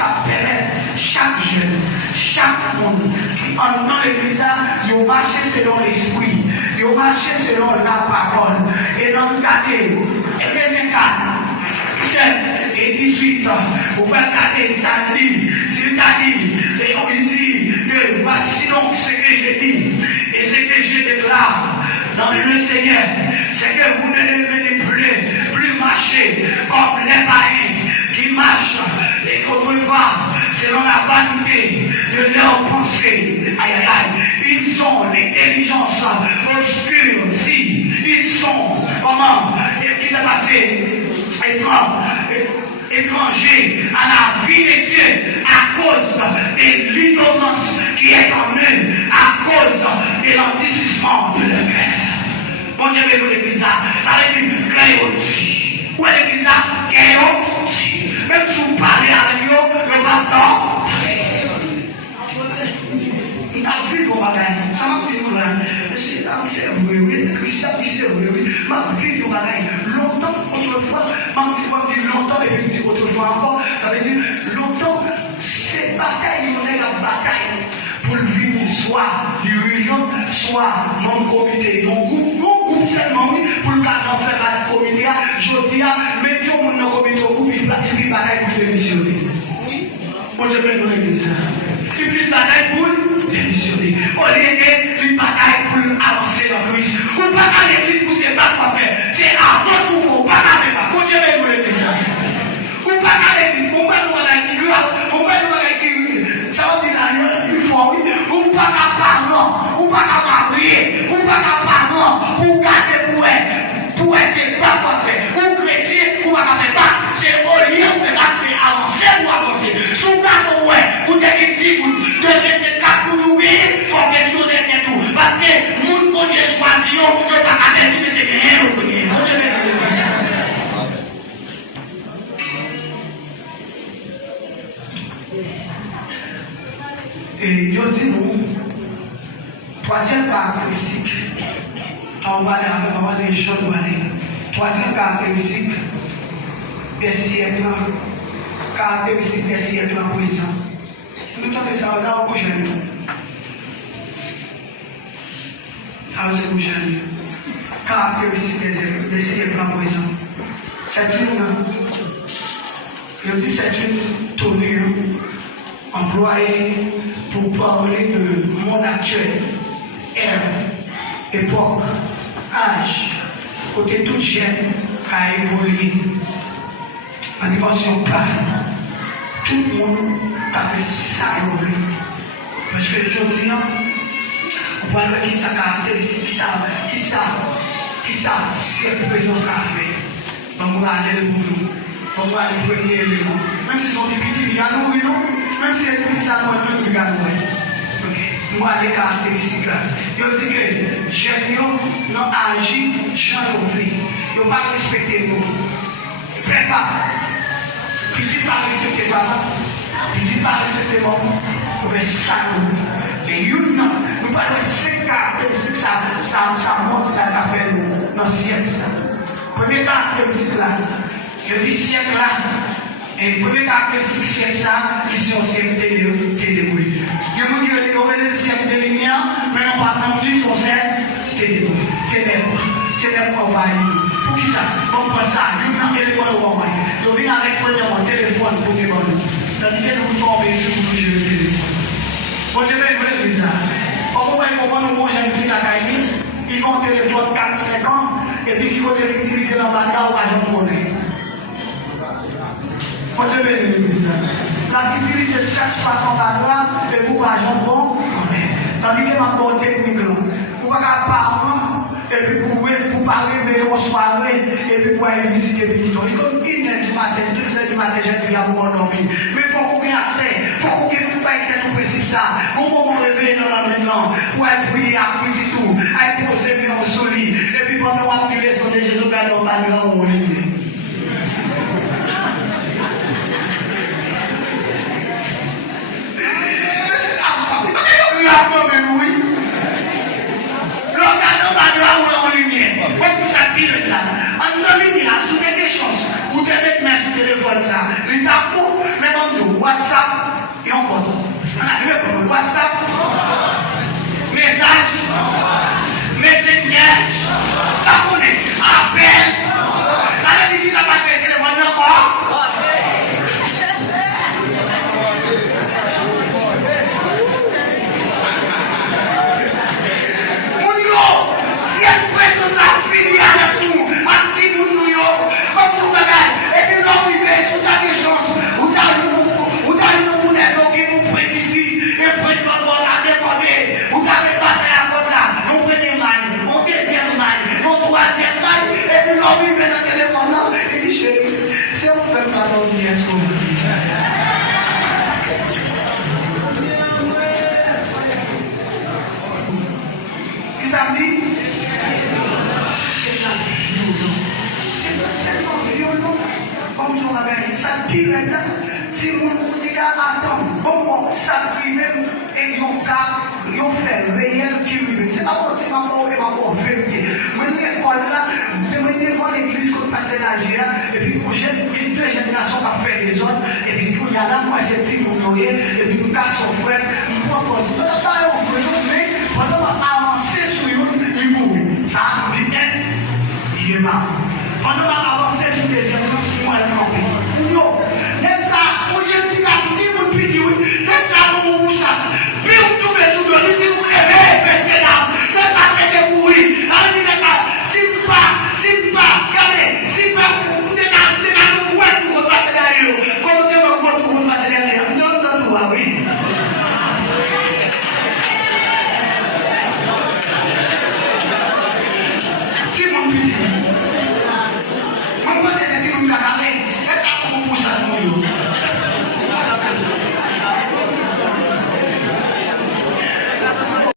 ça permet chaque jeune, chaque monde qui en dans l'église, ils marchent selon l'esprit, ils marchent selon la parole. Et dans ce cas, Éphésiens 4, et 18, vous pouvez regarder, ça dit, s'il t'a dit, et il dit que voici donc ce que j'ai dit, et ce que je déclare dans le Seigneur, c'est que vous ne devez plus marcher comme les païens qui marchent et autrefois selon la vanité de leurs pensées. Aïe aïe aïe, ils ont l'intelligence obscure, si ils sont comment, et qui s'est passé étrangers à la vie de Dieu à cause de l'ignorance qui est en eux, à cause de l'endurcissement de leur cœur. Bon Dieu, vous l'église, ça veut dire créer aussi. Où est l'église? Créer aussi. Même si vous parlez avec eux, le bâton. Il a vu vos bagailles. Ça m'a pris là. C'est oui. Christian, oui. M'a vu vos bagailles. Longtemps, autrefois, m'a dit longtemps et puis autrefois encore. Ça veut dire longtemps, c'est bataille, on est la bataille. Pour le vivre, soit dirigeant, soit mon comité, mon groupe seulement, oui, pour le cas d'en faire la comité, je dis, mettons mon comité au groupe, il puis bataille pour démissionner. Moi, je vais vous l'église. Il puis bataille pour démissionner. Au lieu que une bataille pour avancer dans Christ. Ou pas à l'église pour se battre pour faire. C'est avant tout pour pas à l'église. Moi, je vais vous l'église. Ou pas à l'église. Pourquoi nous allons ça va dire une fois, oui, ou pas qu'à parler, ou pas qu'à marier, ou pas qu'à parler, ou garder pour essayer pas quoi faire, ou chrétien, ou pas qu'à faire pas, c'est au lieu de faire c'est avancer ou avancer. Sous garde, ouais, ou t'es dit, de laisser cap pour nous payer, pour questionner tout. Parce que, nous, quand j'ai choisi, on ne peut pas qu'à dire, mais c'est rien, ou rien. Et je dis nous, troisième caractéristique, on va aller les choses, troisième caractéristique des siècles, caractéristique des siècles en présent. Nous avons fait ça, ça va bouger. Ça va se bouger. Caractéristique des siècles en présent. Je dis c'est une tournure employé pour parler de monde actuel, ère, époque, âge, côté tout jeune qui a évolué en dimension pas. Tout le monde a fait ça évoluer. Parce que je dis, on voit qui ça caractéristique, qui ça, si la présence arrive. On va aller le boulot, on va aller le premier élément. Même si sont des petits, il y a nous, même si les petits ça nous regardent. Ok, nous allons les caractéristiques là. Je dis que j'aime non agir, changer. Ils n'ont pas respecté nous. Prépare. Il dit pas respecter papa. Il dit pas respecter maman. Vous faites ça nous. Et nous parlons de ces caractéristiques, ça montre ça qu'a fait dans le siècle. Premier caractéristique là. Je dis siècle là. Et le premier caractéristique siècle ça, ils sont siècle de débrouille. Je vous dis que vous avez des siècles de lumière, mais non pas non plus son siècle de débrouille. C'est des compagnies. Pour qui ça? On prend ça, nous avons des téléphones au compagnie. Je viens avec mon téléphone pour te voir. C'est-à-dire que nous tombons sur le téléphone. Bon, je vais vous dire ça. Comment nous mangeons une fille à Kaini, ils ont un téléphone 4-5 ans, et puis qui vont utiliser dans la carte ou à Jean Monnaie. Bon, je vais vous dire ça. La utilise chaque fois qu'on va là, et pour pas Jean Monnaie. Tandis que ma porte technique là, pour pas parler, et puis pour parler, mais on se parle, et puis pour aller visiter les petits. Il comme 1h du matin, 2h du matin, j'ai pu avoir dormir. Mais pour qu'on ait accès, pour qu'on ait tout être tout possible ça, comment on réveille dans la nuit, pour être prié à petit tout, à être posé dans le solide, et puis pendant qu'on a pris les sons de Jésus, on va nous en on lit. WhatsApp, attend bon ça qui même et yon fait réel qui lui. C'est pas pour dire ma vérité. Mais l'école là, devant l'église qu'on passe l'âge et puis pour deux générations qui fait des autres et puis il y a là moi c'est petit nous et puis nous casse son frère, nous propose. Mais pendant avancer sur il mourit. Ça il est mort. Pendant avancer sur les générations, moi je non.